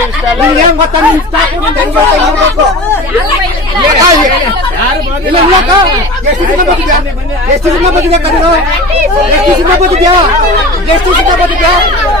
ST cinema బతిగా ST cinema బతిగా ST cinema బతిగా